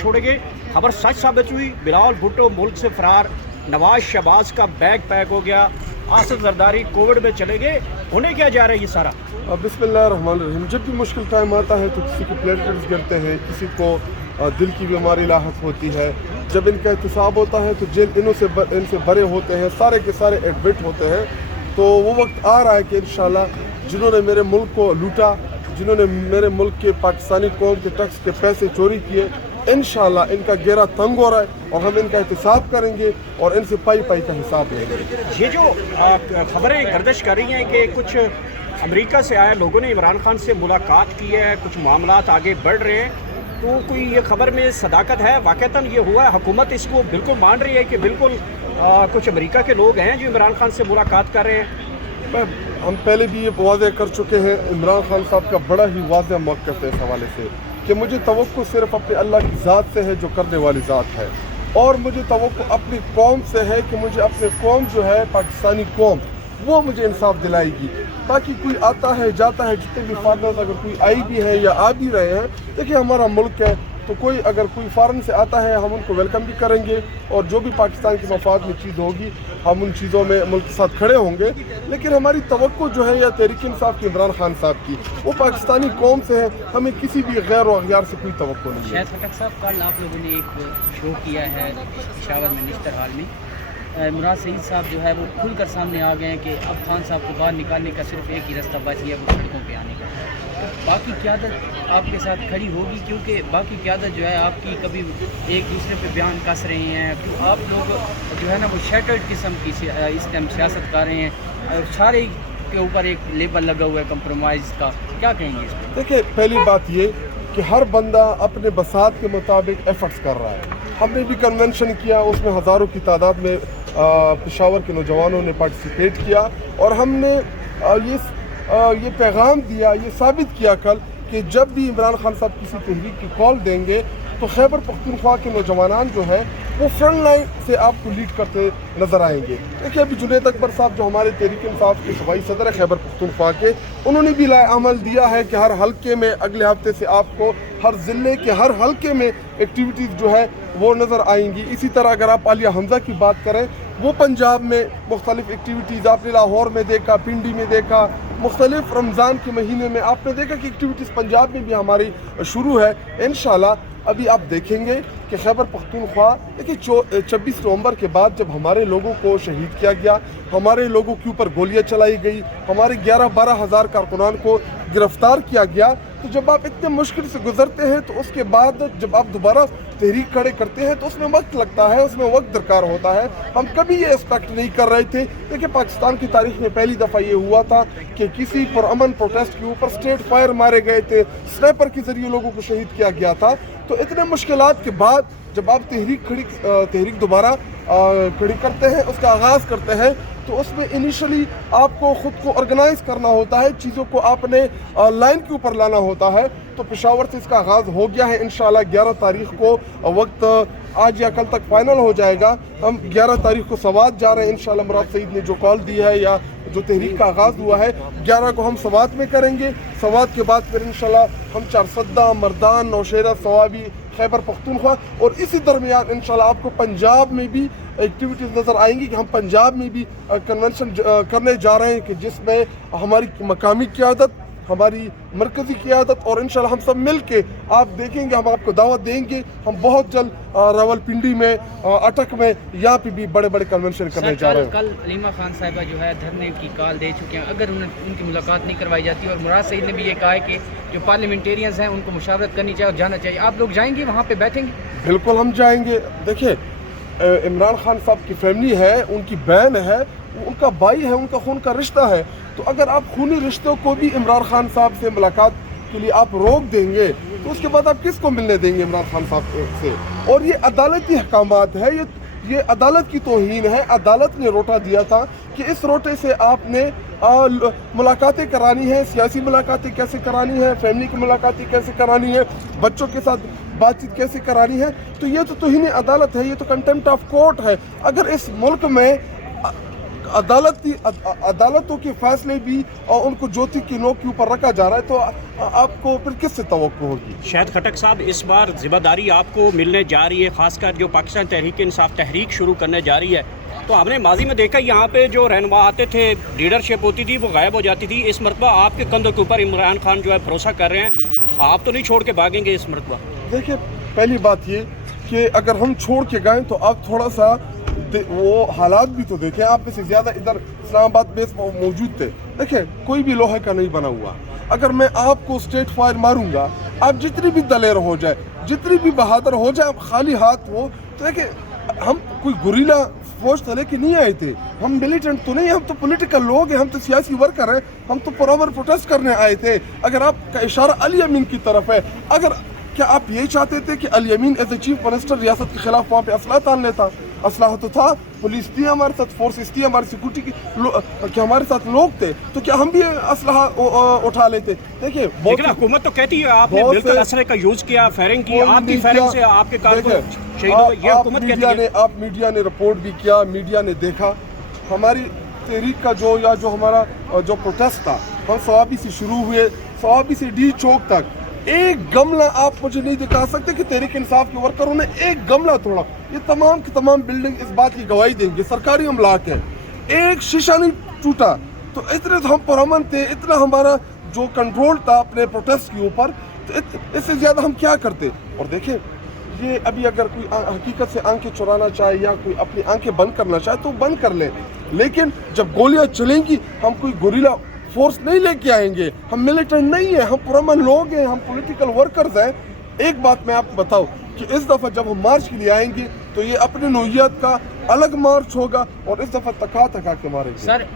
छोड़ेंगे। खबर सच साबित हुई, बिलावल भुट्टो मुल्क से फरार, नवाज शहबाज का बैग पैक हो गया, आसिफ जरदारी कोविड में चले गए। होने क्या जा रहा है ये सारा? बिस्मिल्लाहिर्रहमानिर्रहीम। जब भी मुश्किल टाइम आता है तो किसी के प्लेटलेट्स गिरते हैं, किसी को दिल की बीमारी लाहक होती है। जब इनका एहतसाब होता है तो जेल इनसे भरे होते हैं, सारे के सारे एडमिट होते हैं। तो वो वक्त आ रहा है कि इंशाल्लाह जिन्होंने मेरे मुल्क को लूटा, जिन्होंने मेरे मुल्क के पाकिस्तानी कौम के टैक्स के पैसे चोरी किए, इंशाल्लाह इनका घेरा तंग हो रहा है और हम इनका एहतसाब करेंगे और इनसे पाई पाई का हिसाब लेंगे। ये जो खबरें गर्दिश कर रही हैं कि कुछ अमेरिका से आए लोगों ने इमरान खान से मुलाकात की है, कुछ मामलात आगे बढ़ रहे हैं, तो कोई ये खबर में सदाकत है? वाक़तन ये हुआ है? हुकूमत इसको बिल्कुल मान रही है कि बिल्कुल कुछ अमेरिका के लोग हैं जो इमरान खान से मुलाकात कर रहे हैं? हम पहले भी ये वाज़ेह कर चुके हैं, इमरान खान साहब का बड़ा ही वाज़ेह मौक़िफ़ है इस हवाले से कि मुझे तवक्को सिर्फ़ अपने अल्लाह की ज़ात से है जो करने वाली ज़ात है, और मुझे तवक्को अपनी कौम से है कि मुझे अपने कौम जो है पाकिस्तानी कौम वो मुझे इंसाफ दिलाएगी। बाकी कोई आता है जाता है, जितने भी फॉरनर्स अगर कोई आई भी हैं या आ भी रहे हैं, देखिए हमारा मुल्क है, तो कोई अगर कोई फ़ॉरन से आता है हम उनको वेलकम भी करेंगे और जो भी पाकिस्तान के मफाद में चीज़ होगी हम उन चीज़ों में मुल्क के साथ खड़े होंगे। लेकिन हमारी तवक्को जो है या तहरीक इंसाफ की इमरान खान साहब की वो पाकिस्तानी कौम से है, हमें किसी भी गैर व अगयार से कोई तवक्को नहीं है। शायद खटक साहब, कल आप लोगों ने एक शो किया है पेशावर में निश्तर हाल में, मुराद सईद साहब जो है वो खुलकर सामने आ गए हैं कि अब खान साहब को बाहर निकालने का सिर्फ एक ही रास्ता बच गया, वो सड़कों पे आने का। बाकी क़यादत आपके साथ खड़ी होगी, क्योंकि बाकी क़यादत जो है आपकी कभी एक दूसरे पे बयान कस रहे हैं, तो आप लोग जो है ना वो शैटर्ड किस्म की इस टाइम सियासत कर रहे हैं, सारे के ऊपर एक लेबल लगा हुआ है कंप्रोमाइज़ का, क्या कहेंगे इस पर? देखिए, पहली बात ये कि हर बंदा अपने बसात के मुताबिक एफर्ट्स कर रहा है। हमने भी कन्वेंशन किया, उसमें हज़ारों की तादाद में पेशावर के नौजवानों ने पार्टिसिपेट किया और हमने ये पैगाम दिया, ये साबित किया कल कि जब भी इमरान खान साहब किसी तहरीक की कॉल देंगे तो खैबर पख्तूनख्वा के नौजवान जो है वो फ्रंट लाइन से आपको लीड करते नज़र आएंगे। देखिए, अभी जुनैद अकबर साहब जो हमारे तहरीक इंसाफ के सूबाई सदर है खैबर पख्तूनख्वा के, उन्होंने भी अमल दिया है कि हर हल्के में अगले हफ्ते से आपको हर ज़िले के हर हल्के में एक्टिविटीज़ जो है वो नज़र आएंगी। इसी तरह अगर आप आलिया हमज़ा की बात करें, वो पंजाब में मुख्तलिफ एक्टिविटीज़ आपने लाहौर में देखा, पिंडी में देखा, मुख्तलिफ रमज़ान के महीने में आपने देखा कि एक्टिविटीज़ पंजाब में भी हमारी शुरू है। इंशाल्लाह अभी आप देखेंगे कि खैबर पख्तूनख्वा, देखिए 26 नवंबर के बाद जब हमारे लोगों को शहीद किया गया, हमारे लोगों के ऊपर गोलियां चलाई गई, हमारे 11-12 हज़ार कारकुनान को गिरफ्तार किया गया, तो जब आप इतने मुश्किल से गुजरते हैं तो उसके बाद जब आप दोबारा तहरीक खड़े करते हैं तो उसमें वक्त लगता है, उसमें वक्त दरकार होता है। हम कभी ये एक्सपेक्ट नहीं कर रहे थे। देखिए, पाकिस्तान की तारीख में पहली दफ़ा ये हुआ था कि किसी पुरअमन प्रोटेस्ट के ऊपर स्ट्रेट फायर मारे गए थे, स्नाइपर के ज़रिए लोगों को शहीद किया गया था। तो इतने मुश्किलात के बाद जब आप तहरीक दोबारा खड़ी करते हैं, उसका आगाज़ करते हैं, तो उसमें इनिशियली आपको ख़ुद को ऑर्गेनाइज़ करना होता है, चीज़ों को आपने लाइन के ऊपर लाना होता है। तो पेशावर से इसका आगाज़ हो गया है। इंशाल्लाह 11 तारीख को वक्त आज या कल तक फाइनल हो जाएगा। हम 11 तारीख को सवात जा रहे हैं। इंशाल्लाह मुराद सईद ने जो कॉल दी है या जो तहरीक का आगाज़ हुआ है, 11 को हम सवात में करेंगे। सवात के बाद फिर इंशाल्लाह हम चारसद्दा, मर्दान, नौशेरा, सवाबी, खैबर पख्तूनख्वा और इसी दरमियान इंशाल्लाह आपको पंजाब में भी एक्टिविटीज़ नज़र आएंगी कि हम पंजाब में भी कन्वेंशन करने जा रहे हैं कि जिसमें हमारी मकामी क़यादत, हमारी मरकज़ी क़यादत और इंशाल्लाह हम सब मिल के आप देखेंगे, हम आपको दावत देंगे। हम बहुत जल्द रावलपिंडी में, अटक में, यहाँ पे भी बड़े बड़े कन्वेंशन करने जा रहे हैं। कल अलीमा खान साहिबा जो है धरने की कॉल दे चुके हैं, अगर उनकी मुलाकात नहीं करवाई जाती, और मुराद सईद ने भी ये कहा है कि जो पार्लियामेंटेरियंस हैं उनको मुशावरत करनी चाहिए और जाना चाहिए, आप लोग जाएंगे वहाँ पर, बैठेंगे? बिल्कुल हम जाएंगे। देखिए, इमरान खान साहब की फैमिली है, उनकी बहन है, उनका भाई है, उनका खून का रिश्ता है। तो अगर आप खूनी रिश्तों को भी इमरान खान साहब से मुलाकात के लिए आप रोक देंगे तो उसके बाद आप किसको मिलने देंगे इमरान खान साहब से? और ये अदालती अहकामात है, ये अदालत की तौहीन है। अदालत ने रोटा दिया था कि इस रोटे से आपने मुलाकातें करानी है, सियासी मुलाकातें कैसे करानी है, फैमिली की मुलाकातें कैसे करानी है, बच्चों के साथ बातचीत कैसे करानी है। तो ये तो तौहीन अदालत है, ये तो कंटेम्प्ट ऑफ कोर्ट है। अगर इस मुल्क में अदालतों के फैसले भी और उनको ज्योति की नोक के ऊपर रखा जा रहा है, तो आपको फिर किससे तवक्को होगी? शाहिद खटक साहब, इस बार जिम्मेदारी आपको मिलने जा रही है, खासकर जो पाकिस्तान तहरीक इंसाफ तहरीक शुरू करने जा रही है। तो हमने माजी में देखा यहाँ पे जो रहनुमा आते थे, लीडरशिप होती थी, वो गायब हो जाती थी। इस मरतबा आपके कंधों के ऊपर इमरान खान जो है भरोसा कर रहे हैं, आप तो नहीं छोड़ के भागेंगे इस मरतबा? देखिए, पहली बात ये कि अगर हम छोड़ के गए तो आप थोड़ा सा वो हालात भी तो देखें। आप में से ज़्यादा इधर इस्लामाबाद बेस मौजूद थे। देखिए, कोई भी लोहे का नहीं बना हुआ। अगर मैं आपको स्ट्रेट फायर मारूंगा, आप जितनी भी दलेर हो जाए, जितनी भी बहादुर हो जाए, आप खाली हाथ हो, तो देखिए हम कोई गुरीला फौज तो लेके नहीं आए थे, हम मिलिटेंट तो नहीं, हम तो पॉलिटिकल लोग हैं, हम तो सियासी वर्कर हैं, हम तो पुरअमन प्रोटेस्ट करने आए थे। अगर आपका इशारा अली यमीन की तरफ है, अगर क्या आप यही चाहते थे कि Ali Yamin as a chief minister रियासत के खिलाफ वहाँ पे असला तान लेता? असला तो था, पुलिस थी हमारे साथ, फोर्सेस थी हमारी, सिक्योरिटी की क्या हमारे साथ लोग थे, तो क्या हम भी असला उठा लेते? देखिए, लेकिन हुकूमत तो कहती है आपने मिलकर असले का यूज किया, फायरिंग की, आपकी फायरिंग से आपके कारकुन शहीद हुए, ये हुकूमत कहती है। आप मीडिया ने रिपोर्ट भी किया, मीडिया ने देखा हमारी तहरीक का जो हमारा जो प्रोटेस्ट था, हम सवाबी से शुरू हुए, सवाबी से डी चौक तक, एक गमला आप मुझे नहीं दिखा सकते कि तहरीक इंसाफ के वर्करों ने एक गमला तोड़ा। ये तमाम की तमाम बिल्डिंग इस बात की गवाही देंगे, सरकारी अमलाक है, एक शीशा नहीं टूटा। तो इतने हम पुरअमन थे, इतना हमारा जो कंट्रोल था अपने प्रोटेस्ट के ऊपर, तो इससे ज़्यादा हम क्या करते? और देखें, ये अभी अगर कोई हकीकत से आंखें चुराना चाहे या कोई अपनी आंखें बंद करना चाहे तो बंद कर ले, लेकिन जब गोलियां चलेंगी हम कोई गोरिल्ला फोर्स नहीं लेके आएंगे, हम मिलिटेंट नहीं है, हम पुरअमन लोग हैं, हम पॉलिटिकल वर्कर्स हैं। एक बात मैं आपको बताऊं कि इस दफ़ा जब हम मार्च के लिए आएंगे तो ये अपनी नौइयत का अलग मार्च होगा और इस दफ़ा तका के मारेंगे। सर,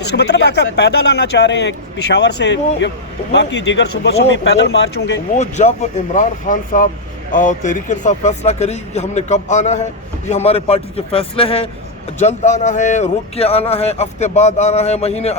इसका मतलब आप पैदल आना चाह रहे हैं पिशावर से, बाकी दीगर सूबों से भी पैदल मार्च होंगे? वो जब इमरान खान साहब तहरीक इंसाफ फैसला करेगी कि हमने कब आना है, ये हमारे पार्टी के फैसले हैं, जल्द आना है, रुक के आना है, हफ्ते बाद आना है, महीने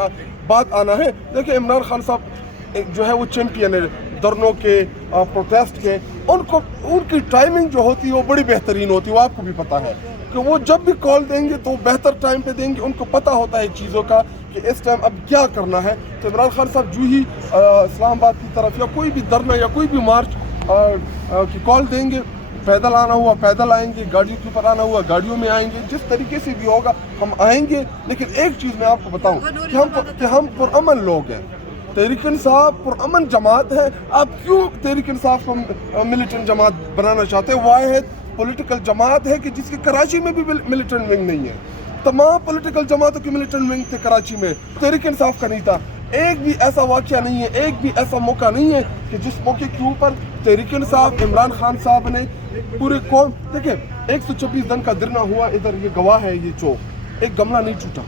बाद आना है। देखिए, इमरान खान साहब जो है वो चैंपियन है धरनों के, प्रोटेस्ट के, उनकी टाइमिंग जो होती है वो बड़ी बेहतरीन होती है, वो आपको भी पता है कि वो जब भी कॉल देंगे तो बेहतर टाइम पे देंगे। उनको पता होता है चीज़ों का कि इस टाइम अब क्या करना है। तो इमरान खान साहब जो ही इस्लामाबाद की तरफ या कोई भी धरना या कोई भी मार्च की कॉल देंगे, पैदल आना हुआ पैदल आएंगे, गाड़ियों के ऊपर आना हुआ गाड़ियों में आएंगे, जिस तरीके से भी होगा हम आएंगे। लेकिन एक चीज़ मैं आपको बताऊं कि हम पुरअमन लोग हैं, तहरीक इंसाफ पुरअमन जमात है। आप क्यों तहरीक इंसाफ को मिलिटेंट जमात बनाना चाहते हैं? वाहिद पॉलिटिकल जमात है कि जिसके कराची में भी मिलिटेंट विंग नहीं है। तमाम पॉलिटिकल जमातों की मिलिटेंट विंग थे कराची में, तहरीक इंसाफ का नहीं था। एक भी ऐसा वाक़या नहीं है, एक भी ऐसा मौका नहीं है कि जिस मौके के ऊपर तहरीक इंसाफ इमरान खान साहब ने पूरे कौम, देखिए 126 दिन का धरना हुआ, इधर ये गवाह है, ये चौक, एक गमला नहीं टूटा।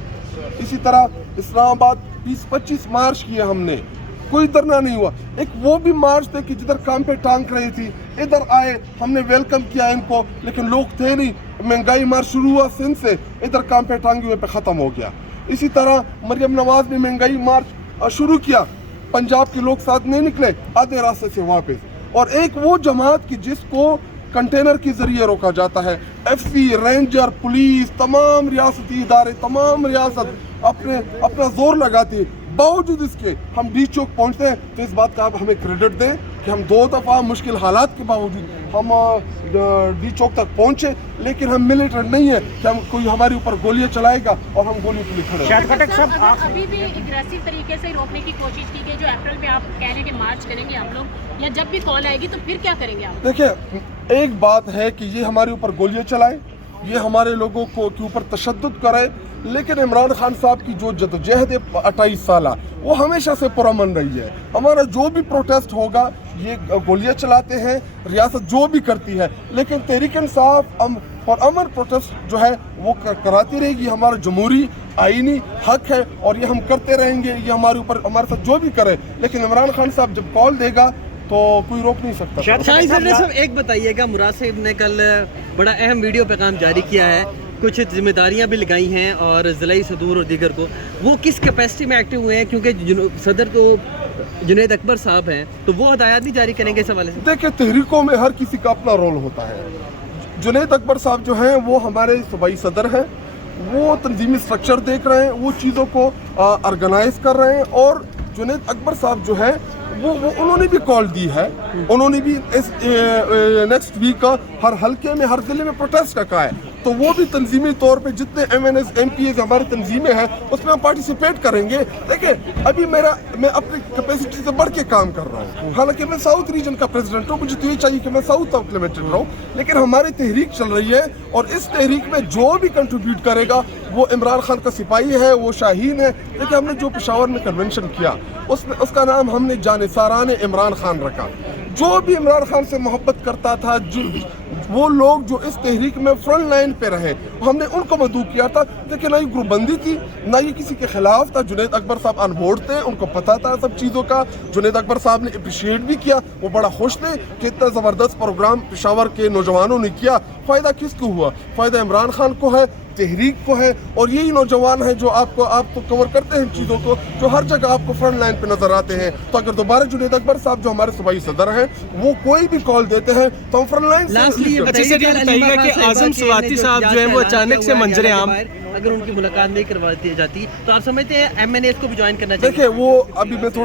इसी तरह इस्लामाबाद 20-25 मार्च किए हमने, कोई धरना नहीं हुआ। एक वो भी मार्च थे कि जिधर काम पे टांग रही थी, इधर आए, हमने वेलकम किया इनको, लेकिन लोग थे नहीं। महंगाई मार्च शुरू हुआ सिंध से, इधर काम पे टांगे हुए पे ख़त्म हो गया। इसी तरह मरियम नवाज ने महंगाई मार्च शुरू किया, पंजाब के लोग साथ नहीं निकले, आधे रास्ते से वापस। और एक वो जमात की जिसको कंटेनर के जरिए रोका जाता है, एफसी, रेंजर, पुलिस, तमाम रियासती इदारे, तमाम रियासत अपना जोर लगाती, बावजूद इसके हम डी चौक पहुंचते हैं। तो इस बात का आप हमें क्रेडिट दें कि हम 2 दफ़ा मुश्किल हालात के बावजूद हम डी चौक तक पहुंचे, लेकिन हम मिलिटेंट नहीं है कि हम कोई हमारे ऊपर गोलियां चलाएगा और हम गोलियों के लिए खड़े हैं। अभी भी एग्रेसिव तरीके से रोकने की कोशिश की गई, जो अप्रैल में आप कह रहे हैं कि मार्च करेंगे आप लोग, या जब भी कॉल आएगी तो फिर क्या करेंगे आप? देखिए, एक बात है कि ये हमारे ऊपर गोलियां चलाए, ये हमारे लोगों को के ऊपर तशद्दुद करे, लेकिन इमरान खान साहब की जो जदोजहद है 28 साल वो हमेशा से पुरअमन रही है। हमारा जो भी प्रोटेस्ट होगा ये गोलियां चलाते हैं, रियासत जो भी करती है, लेकिन तहरीक इंसाफ पुरअमन प्रोटेस्ट जो है वो कराती रहेगी। हमारा जमहूरी आईनी हक है और ये हम करते रहेंगे। ये हमारे ऊपर हमारे साथ जो भी करे, लेकिन इमरान खान साहब जब कॉल देगा तो कोई रोक नहीं सकता। शाहिद साहब एक बताइएगा, मुराद साहब ने कल बड़ा अहम वीडियो पैगाम जारी किया है, कुछ जिम्मेदारियां भी लगाई हैं और ज़िला सदूर और दीगर को, वो किस कैपेसिटी में एक्टिव हुए हैं? क्योंकि सदर तो जुनैद अकबर साहब हैं, तो वो हदायत भी जारी करेंगे इस हवाले से? देखिए, तहरीकों में हर किसी का अपना रोल होता है। जुनैद अकबर साहब जो हैं वो हमारे सूबाई सदर हैं वो तंजीमी स्ट्रक्चर देख रहे हैं, वो चीज़ों को ऑर्गेनाइज कर रहे हैं। और जुनैद अकबर साहब जो है वो उन्होंने भी कॉल दी है, उन्होंने भी इस नेक्स्ट वीक हर हल्के में, हर ज़िले में प्रोटेस्ट का कहा है। तो वो भी तंजीमी तौर पे जितने MNS MPs हमारी तंजीमें हैं उसमें हम पार्टिसिपेट करेंगे। देखिए अभी मैं अपनी कैपेसिटी से बढ़ के काम कर रहा हूँ, हालांकि मैं साउथ रीजन का प्रेसिडेंट हूँ, मुझे तो ये चाहिए कि मैं साउथ इम्प्लीमेंटेड रहूँ, लेकिन हमारी तहरीक चल रही है और इस तहरीक में जो भी कंट्रीब्यूट करेगा वो इमरान खान का सिपाही है, वो शाहीन है। देखिए हमने जो पेशावर में कन्वेंशन किया उसमें उसका नाम हमने जानिसारान इमरान खान रखा। जो भी इमरान खान से मोहब्बत करता था, वो लोग जो इस तहरीक में फ्रंट लाइन पे रहे, हमने उनको मदऊ किया था। देखिए ना ये ग्रुपबंदी थी, ना ये किसी के खिलाफ था। जुनैद अकबर साहब ऑन बोर्ड थे, उनको पता था सब चीज़ों का। जुनैद अकबर साहब ने अप्रिशिएट भी किया, वो बड़ा खुश थे कि इतना ज़बरदस्त प्रोग्राम पेशावर के नौजवानों ने किया। फ़ायदा किसको हुआ? फ़ायदा इमरान खान को है, तहरीक को है, और यही नौजवान है जो आपको कवर करते हैं चीज़ों को, जो हर जगह आपको फ्रंट लाइन पे नजर आते हैं। तो अगर दोबारा जुनैद अकबर साहब जो हमारे सूबाई सदर हैं वो कोई भी कॉल देते हैं तो हम फ्रंट लाइन अच्छा सर ये बताइएगा कि आजम स्वाति साहब जो है वो अचानक से मंजर आम, अगर उनकी मुलाकात नहीं करवाती जाती तो आप समझते हैं MNAs को भी ज्वाइन करना चाहिए? देखिए वो अभी मैं थोड़ा